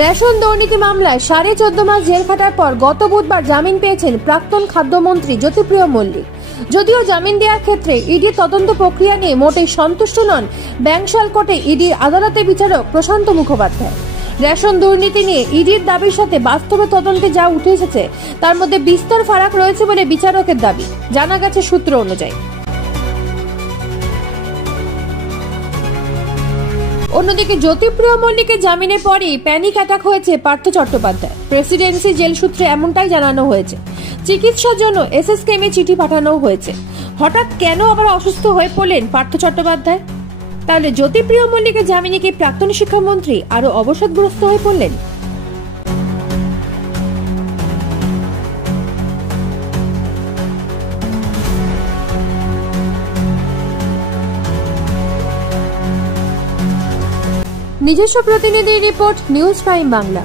Ration দুর্নীতি মামলায় 14.5 মাস jail খাটার পর গত বুধবার জামিন পেয়েছেন প্রাক্তন খাদ্যমন্ত্রী জ্যোতিপ্রিয় মল্লিক। যদিও জামিন দেওয়ার ক্ষেত্রে ইডির তদন্ত প্রক্রিয়া নিয়ে মোটেই সন্তুষ্ট নন ব্যাংশাল কোর্টে ইডির আদালতে বিচারক প্রশান্ত মুখোপাধ্যায়। রেশন দুর্নীতি নিয়ে ইডির দাবির সাথে বাস্তবে তদন্তে যা উঠে এসেছে তার মধ্যে বিস্তর ফারাক রয়েছে বলে বিচারকের দাবি, জানা গেছে সূত্র অনুযায়ী। অন্যদিকে জ্যোতিপ্রিয় মল্লিকের জামিনের পরেই প্যানিক অ্যাটাক হয়েছে পার্থ চট্টোপাধ্যায়। প্রেসিডেন্সি জেল সূত্রে এমনটাই জানানো হয়েছে। চিকিৎসার জন্য এসএসকেএমে চিঠি পাঠানো হয়েছে। হঠাৎ কেন আবার অসুস্থ হয়ে পড়লেন পার্থ চট্টোপাধ্যায়? তাহলে জ্যোতিপ্রিয় মল্লিকের জামিনে কি প্রাক্তন শিক্ষামন্ত্রী আরো অবসাদগ্রস্ত হয়ে পড়লেন? নিজস্ব প্রতিনিধি রিপোর্ট, নিউজ প্রাইম বাংলা।